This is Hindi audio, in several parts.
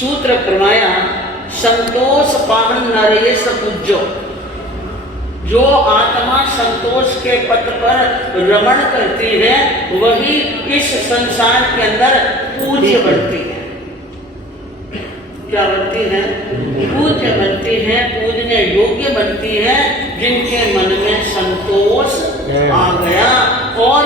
सूत्र फरमाया संतोष पाहन नरेश पूज्यो, जो आत्मा संतोष के पथ पर रमण करती है वही इस संसार के अंदर पूज्य बनती है। क्या बनती है? पूज्य बनती है, पूजने योग्य बनती है, जिनके मन में संतोष आ गया। और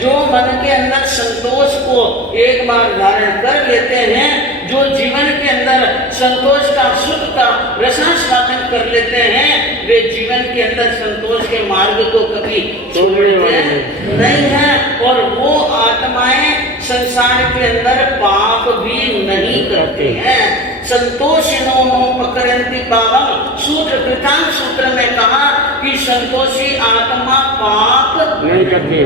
जो मन के अंदर संतोष को एक बार धारण कर लेते हैं, जो जीवन के अंदर संतोष का सुख का रसास्वादन कर लेते हैं, वे जीवन के अंदर संतोष के मार्ग को कभी छोड़ते नहीं है। और वो आत्माएं संसार के अंदर पाप भी नहीं करते हैं। संतोषिनो पकड़न्ति पापम, सूत्र कृतांग सूत्र में कहा कि संतोषी आत्मा पाप नहीं करती।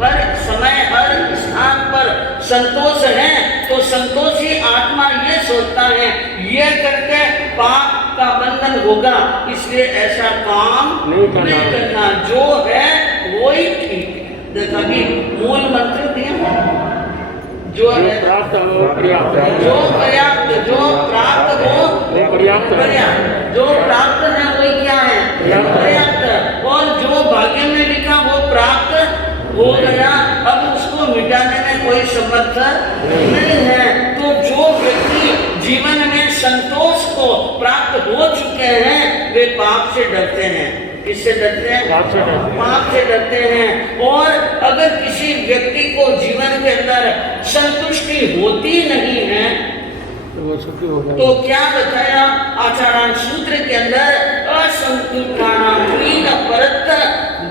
हर समय हर स्थान पर संतोष है, तो संतोषी आत्मा ये सोचता है ये करके पाप का बंधन होगा, इसलिए ऐसा काम नहीं करना, जो है वो ही ठीक है। देखा कि मूल मंत्र दिया, जो प्राप्त हो पर्याप्त, जो पर्याप्त, जो प्राप्त हो पर्याप्त, जो प्राप्त है वही क्या है? पर्याप्त। और जो भाग्य में लिखा वो प्राप्त हो गया, अब उसको मिटाने में कोई समर्थ नहीं है। तो जो व्यक्ति जीवन में संतोष को प्राप्त हो चुके हैं वे पाप से डरते हैं। किससे डरते हैं? पाप से डरते हैं। और अगर किसी व्यक्ति को जीवन के अंदर संतुष्टि होती नहीं है तो क्या बताया आचार्य सूत्र के अंदर? असंतुष्टानां परत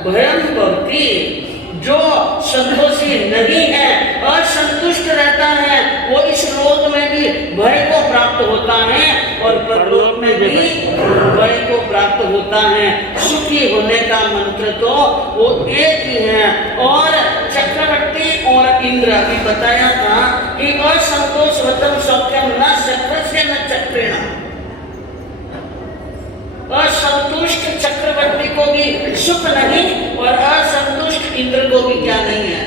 भयं भवति, जो संतोषी नहीं है, असंतुष्ट रहता है, वो इस लोक में भी भय को प्राप्त होता है और परलोक में भी भय को प्राप्त होता है। सुखी होने का मंत्र तो वो एक ही है। और चक्रवर्ती और इंद्र भी बताया था कि असंतोषवतम सौख्यम न चक्रस्य न चक्रेण, असंतुष्ट चक्रवर्ती को भी सुख नहीं और असंतुष्ट इंद्र को भी क्या नहीं है?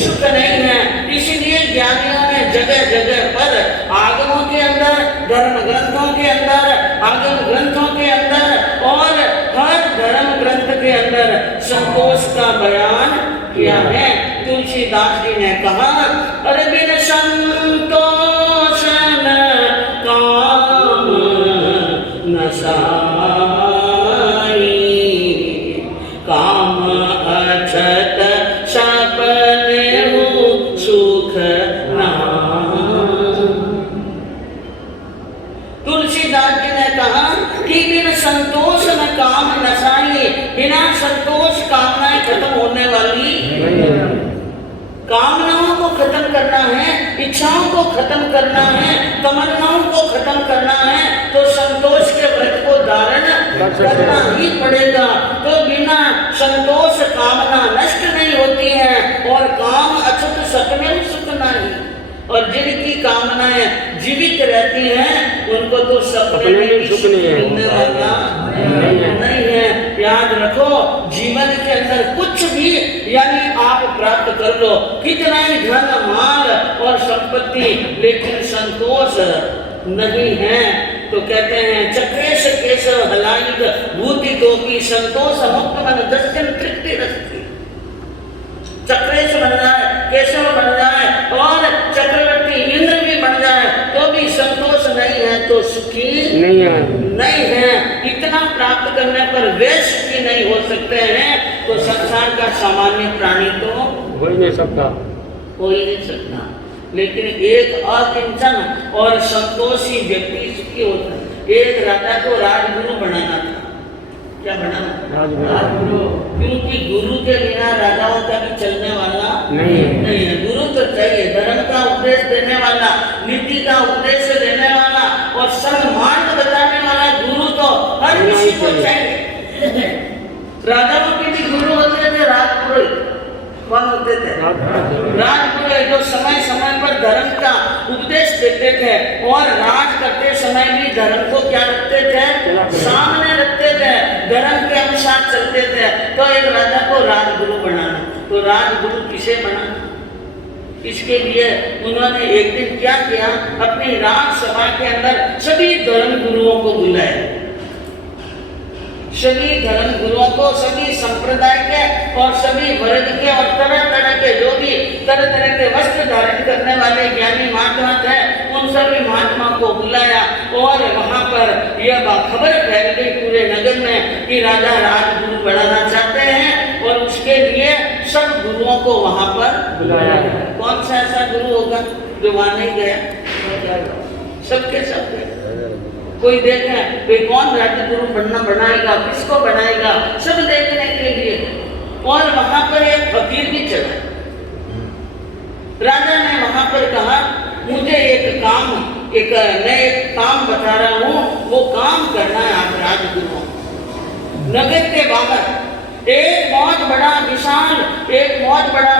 सुख नहीं है। इसीलिए ज्ञानियों ने जगह जगह पर आगमों के अंदर, धर्म ग्रंथों के अंदर, आगम ग्रंथों के अंदर और हर धर्म ग्रंथ के अंदर संतोष का बयान किया है। तुलसीदास जी ने कहा, अरे बिन संतोष न काम न साई, काम अछत सपने सुख नाम। तुलसीदास जी ने कहा कि बिन संतोष न काम न साई, बिना संतोष कामनाएं खत्म होने वाली, कामनाओं को खत्म करना है, इच्छाओं को खत्म करना है, तमन्नाओं को खत्म करना है, तो संतोष के व्रत को धारण करना ही पड़ेगा। तो बिना संतोष कामना नष्ट नहीं होती है और काम अछूत सपने सुख नहीं। और जिनकी कामनाएं जीवित रहती हैं उनको तो सपने में सुख मिलने वाला नहीं है। याद रखो, जीवन के अंदर कुछ भी यानी आप प्राप्त कर लो, कितना ही धन माल और संपत्ति, लेकिन संतोष नहीं है तो कहते हैं चक्रेश केशव हलायित भूति तो की संतोष मुक्त मन दस्यन तृप्ति रस्ती। चक्रेश बन जाए, केशव बन जाए और चक्रवर्ती इंद्र भी बन जाए तो भी संतोष नहीं है तो सुखी नहीं है। इतना प्राप्त करने पर वे सुखी नहीं हो सकते हैं तो संसार का सामान्य प्राणी तो हो ही नहीं सकता। लेकिन एक अकिंचन और संतोषी व्यक्ति सुखी होता है। एक राजा को राजगुरु बनाना था। क्या बनाना? राजगुरु। क्योंकि गुरु के बिना राजाओं का भी चलने वाला नहीं है। गुरु तो चाहिए, धर्म का उपदेश देने वाला, नीति का उपदेश देने वाला और सन्मार्ग बताने वाला गुरु तो हर किसी को चाहिए। राजाओं के भी गुरु होते थे राजपुरोहित। कौन होते थे? राजपुरोहित, जो समय समय पर धर्म का उपदेश देते थे और राज करते समय भी धर्म को क्या रखते थे? सामने रखते थे, धर्म के अनुसार चलते थे। तो एक राजा को राजगुरु बनाना, तो राजगुरु किसे बनाना? इसके लिए उन्होंने एक दिन क्या किया, अपनी राज सभा के अंदर सभी धर्म गुरुओं को बुलाया, सभी धर्म गुरुओं को, सभी संप्रदाय के और सभी वर्ग के और तरह तरह के जो भी तरह तरह के वस्त्र धारण करने वाले ज्ञानी महात्मा थे, उन सभी महात्मा को बुलाया और वहां पर यह खबर फैल गई पूरे नगर में कि राजा राजगुरु बनाना चाहते हैं और उसके लिए सब गुरुओं को वहां पर बुलाया। कौन सा ऐसा गुरु होगा जो वहां नहीं गया? सबके सब गए। कोई देखे कोई कौन राजगुरु बनाएगा, किसको बनाएगा, सब देखने के लिए। और वहां पर एक फकीर भी चला। राजा ने वहां पर कहा, मुझे मैं एक काम बता रहा हूँ, वो काम करना है आप राजगुरुओं। नगर के बाहर एक बहुत बड़ा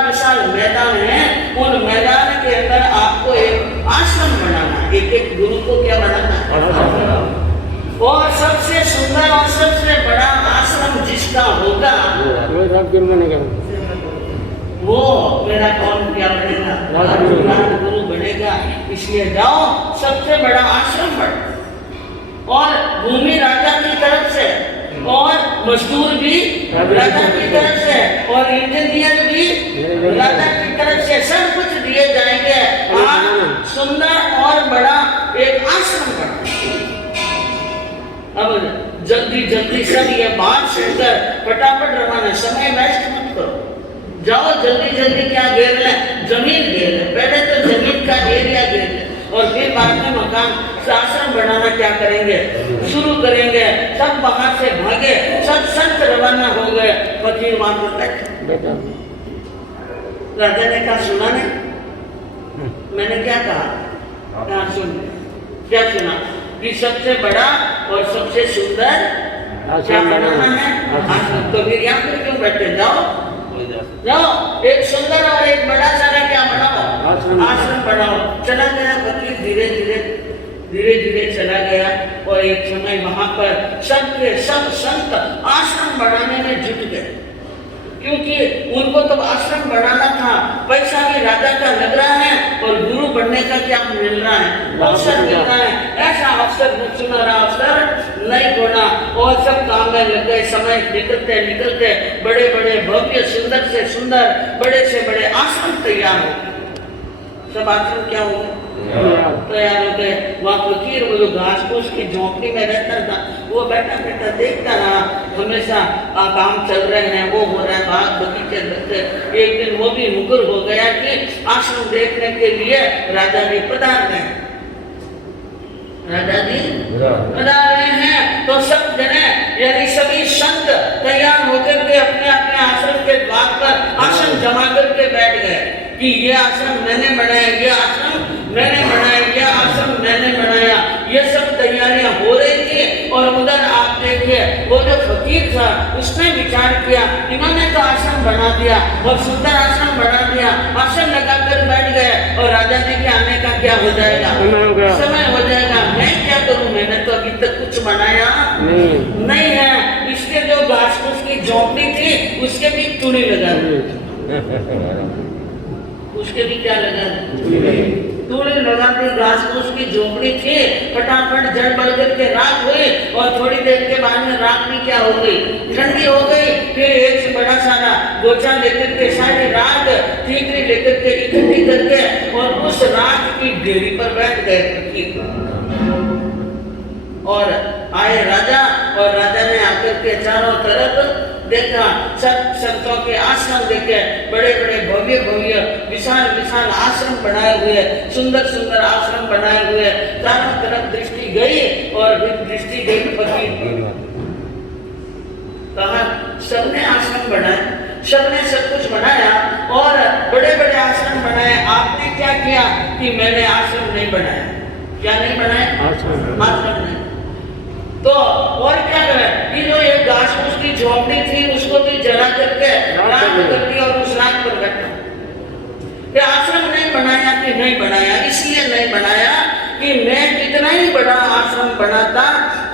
विशाल मैदान है, उन मैदान के अंदर आपको एक आश्रम बनाना है। एक गुरु को क्या बनाना है? और सबसे सुंदर और सबसे बड़ा आश्रम जिसका होगा वो मेरा कौन क्या बनेगा? राजगुरु बनेगा। इसलिए जाओ, सबसे बड़ा आश्रम बना और भूमि राजा की तरफ से और मजदूर भी राजा की तरफ से और इंजीनियर भी राजा की तरफ से, सब कुछ दिए जाएंगे। आप सुंदर और बड़ा एक आश्रम बना। अब जल्दी सब ये बात सुनकर फटाफट रवाना, समय वेस्ट मत करो, जाओ जल्दी क्या घेर ले, जमीन घेर ले, पहले तो जमीन का एरिया घेर ले और फिर बाद में मकान आश्रम बनाना क्या करेंगे, शुरू करेंगे। सब वहां से भागे, सब संत रवाना हो गए। फकीर वहां पर बैठे। राजा ने कहा, सुना नहीं मैंने क्या कहा? सुन, क्या सुना कि सबसे बड़ा और सबसे सुंदर क्या बनाना है आश्रम। तो फिर यहाँ पर क्यों बैठे? जाओ एक सुंदर और एक बड़ा सारा क्या बनाओ, आश्रम बनाओ। चला गया फकीर, धीरे धीरे चला गया और एक समय वहां पर सब संत आश्रम बनाने में जुट गए, क्योंकि उनको तो आश्रम बनाना था। पैसा भी राजा का लग रहा है और गुरु बनने का क्या मिल रहा है, अवसर मिल रहा है। ऐसा अवसर, सुनहरा अवसर नहीं होना। और सब काम में लग गए। समय निकलते बड़े भव्य सुंदर से सुंदर, बड़े से बड़े आश्रम तैयार हो गए। सब आश्रम क्या हो गए? तैयार हो गए। वहाँ फकीर वो जो घास फूस की झोंपड़ी में रहता था, वो बैठा देखता रहा। हमेशा काम चल रहे हैं, वो हो रहा है, बाग बगीचे लगते। एक दिन वो भी मुकर हो गया कि आश्रम देखने के लिए राजा जी पधार रहे हैं। तो सब जने यानी सभी संत तैयार होकर के अपने अपने आश्रम के द्वार पर आसन जमा करके बैठ गए कि ये आश्रम मैंने बनाया, ये आश्रम मैंने बनाया, ये आश्रम मैंने बनाया। ये सब तैयारियां हो रही थी और उधर आप देखिए वो जो फकीर था उसने विचार किया, इन्होंने तो आश्रम बना दिया और सुंदर आश्रम बना दिया, आसन लगाकर बैठ गए और राजा जी के आने का क्या हो जाएगा? समय हो जाएगा। मैं क्या करूं? मैंने तो अभी तक कुछ बनाया नहीं है। इसके जो घास फूस की झोंपड़ी थी उसके भी चूड़ी लगा दी, उसके भी क्या लगा दी? तूड़ी लगा दी। घास फूस की झोपड़ी थी, फटाफट जड़ बढ़ करके राख हुई और थोड़ी देर के बाद में राख भी क्या हो गई? ठंडी हो गई। फिर एक से बड़ा सारा गोचा लेकर के सारी राख ठीकरी लेकर के इकट्ठी करके और उस राख की डेरी पर बैठ गए और आए राजा। और राजा ने आकर के चारों तरफ देखा, सब संतों के आश्रम देखे, बड़े भव्य विशाल आश्रम बनाए हुए, सुंदर आश्रम बनाए हुए। चारों तरफ दृष्टि गई और दृष्टि गई फकीर कहा, सबने आश्रम बनाए, सबने सब कुछ बनाया और बड़े आश्रम बनाए। आपने क्या किया कि मैंने आश्रम नहीं बनाया? क्या नहीं बनाया? आश्रम नहीं। तो और क्या करें कि जो एक घास फूस की झोपड़ी थी उसको भी जला करके राख कर दी और उस राख पर बैठा। आश्रम नहीं बनाया कि नहीं बनाया? इसलिए नहीं बनाया कि मैं कितना ही बड़ा आश्रम बनाता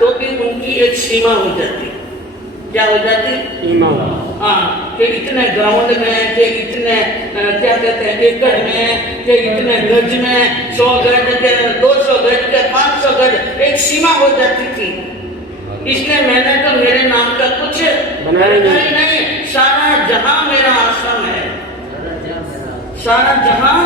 तो भी उनकी एक सीमा हो जाती। क्या हो जाती? सीमा। हाँ कि इतने ग्राउंड में, कि इतने क्या कहते हैं एकड़ में, कि इतने गज में, 100 गज के, 200 गज के, 500 गज, एक सीमा हो जाती थी। इसलिए मैंने तो मेरे नाम का कुछ बनाया ही नहीं। सारा जहां मेरा आश्रम है, सारा जहां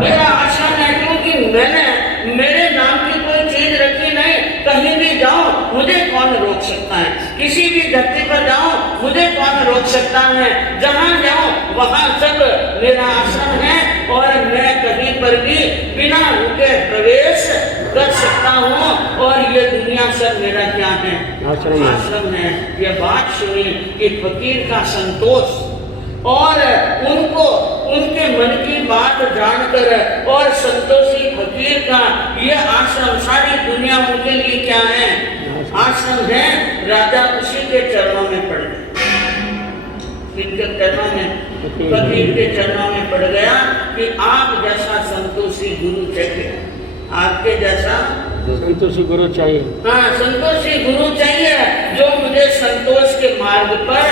मेरा आश्रम है, क्योंकि मैंने मेरे नाम की कोई चीज रखी नहीं। कहीं भी जाऊं मुझे कौन रोक सकता है, किसी भी धरती पर जाऊं मुझे कौन रोक सकता है। जहां जाऊं वहां सब मेरा आश्रम है और मैं कहीं पर भी बिना रुके प्रवेश कर सकता हूँ। और ये दुनिया सब मेरा क्या है, आश्रम है। ये बात सुनी कि फकीर का संतोष और उनको उनके मन की बात जानकर और संतोषी फकीर का ये आश्रम, सारी दुनिया उनके लिए क्या है, आश्रम है। राजा उसी के चरणों में पड़ गया, किनके चरणों में, फकीर के चरणों में पड़ गया कि आप जैसा संतोषी गुरु चाहिए, आपके जैसा संतोषी गुरु चाहिए। हाँ, संतोषी गुरु चाहिए जो मुझे संतोष के मार्ग पर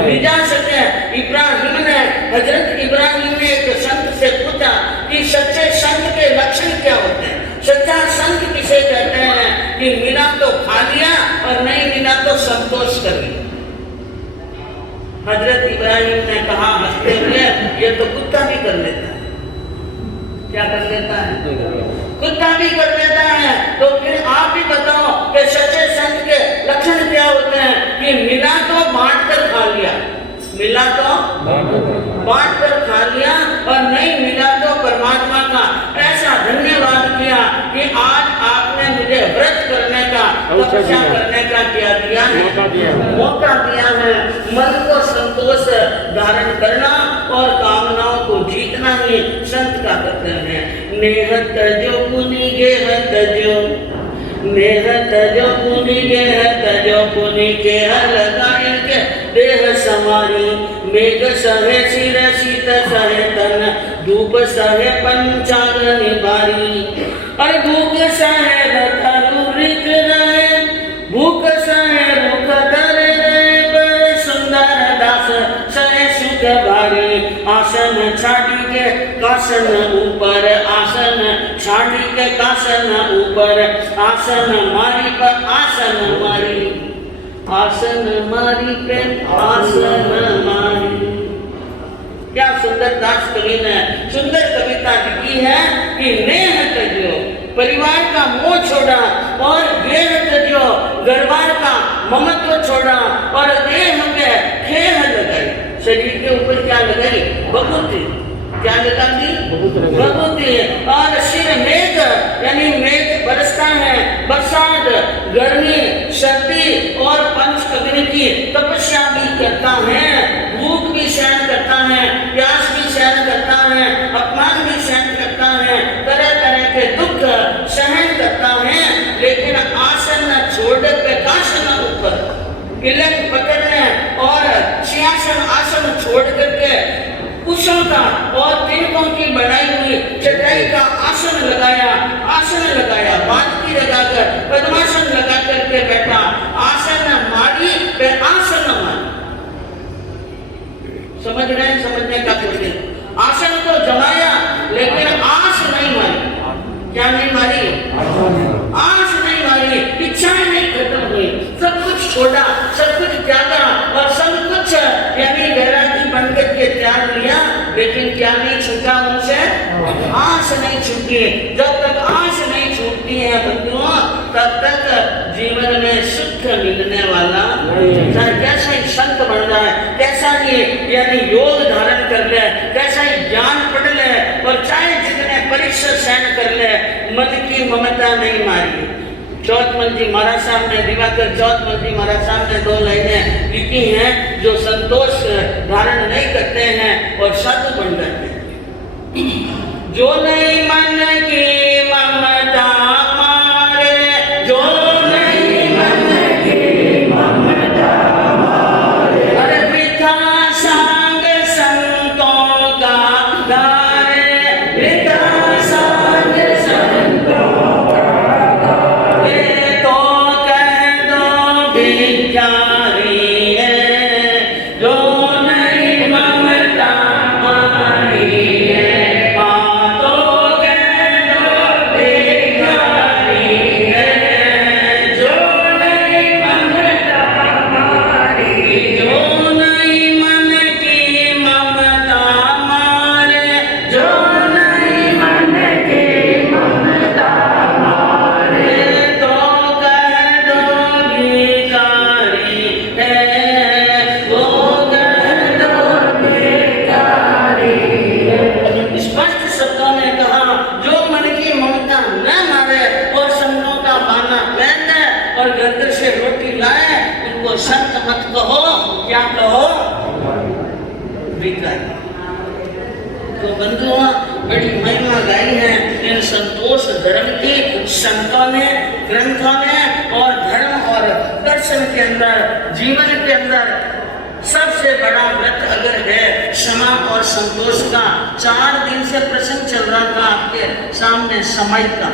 ले जा सके। इब्राहिम ने, हजरत इब्राहिम ने एक संत से पूछा कि सच्चे संत के लक्षण क्या होते हैं, सच्चा संत किसे कहते हैं कि मिला तो खा लिया और नहीं मिला तो संतोष कर लिया। हजरत इब्राहिम ने कहा हंसते हुए, ये तो कुत्ता भी कर लेता है। क्या कर लेता है, कुत्ता भी कर लेता है। तो फिर आप भी बताओ कि सच्चे संत के लक्षण क्या होते हैं कि मिला तो बांट कर खा लिया, मिला तो बांट कर खा लिया और नहीं मिला तो परमात्मा का ऐसा धन्यवाद किया कि आज आपने मुझे व्रत करने का, तपस्या करने का क्या दिया है, मौका दिया है। मन को संतोष धारण करना और कामनाओं को जीतना ही संत का कर्तव्य है। नेह तजो पुनि गेह तजो, नेह तजो पुनि गेह तजो, पुनि के लगाए के देह समारी। मेघ सहे सिर शीत सहे तन, धूप सहे पंचांग निबारी। और भूख सहे रतरु रिक रहे, भूख सहे रुख धरे रे, पर सुंदर दास सहे सुख भारी। आसन छाड़ी के कासन ऊपर, आसन छाड़ी के कासन ऊपर, आसन मारी पर आसन मारी, आसन मारी पे आसन मारी। क्या सुंदर दास कवि ने सुंदर कविता लिखी है कि नेह तजो, परिवार का मोह छोड़ा, और गेह तजो, घरबार का ममत्व छोड़ा, और देह पे खेह लगाई, शरीर के ऊपर क्या लगाई, बबूती। क्या लगा दी, बबूती। और सिर मेघ, यानी मेघ बरसता है, बरसात, गर्मी, सर्दी और पंच अग्नि की तपस्या भी करता है, भूख भी सहन करता है, प्यास भी सहन करता है, अपमान भी सहन करता है, तरह तरह के दुख सहन करता है। लेकिन आसन छोड़ प्रकाशन ऊपर किलंग पकड़ने और सिंहासन आसन छोड़ करके कुशल का और तिनकों की बनाई हुई चटाई का आसन लगाया, आसन लगाया, बांधती लगाकर पद्मासन लगा करके बैठा। आसन मारी पे आसन मारी। समझ रहे हैं, समझने का कोशिश। आसन तो जमाया लेकिन आस नहीं मारी। क्या नहीं मारी, आस नहीं मारी, इच्छाएं नहीं खत्म हुई, सब कुछ छोड़ा, सब कुछ त्यागा और सब कुछ यानी वैरागी बनकर के त्याग लिया। लेकिन क्या नहीं छूटा उनसे, आस नहीं छूटी। जब तक आस नहीं छूटती है बंधुओं, तब तक जीवन में सुख मिलने वाला, चाहे कैसा ही संत बन जाए, कैसा ही यानी योग धारण कर ले, कैसा ही ज्ञान पढ़ ले, और चाहे जितने परीक्षा सहन कर ले, मन की ममता नहीं मारी। चौथमल जी महाराज साहब ने, दिवाकर चौथमल जी महाराज साहब ने 2 लाइनें लिखी हैं जो संतोष धारण नहीं करते हैं और साधु बन जाते हैं। जो नहीं मन की ममता मारे, जो नहीं मन की ममता मारे, अरे वृथा संग संतों का धारे, वृथा संग संतों का धारे, तो कह दो भिखारी है जो बिकाई। तो बंधुओं, बड़ी महिमा गाई है इन संतोष धर्म की संतों ने, ग्रंथों में, और धर्म और दर्शन के अंदर, जीवन के अंदर सबसे बड़ा व्रत अगर है क्षमा और संतोष का। 4 दिन से प्रसंग चल रहा था आपके सामने समय का।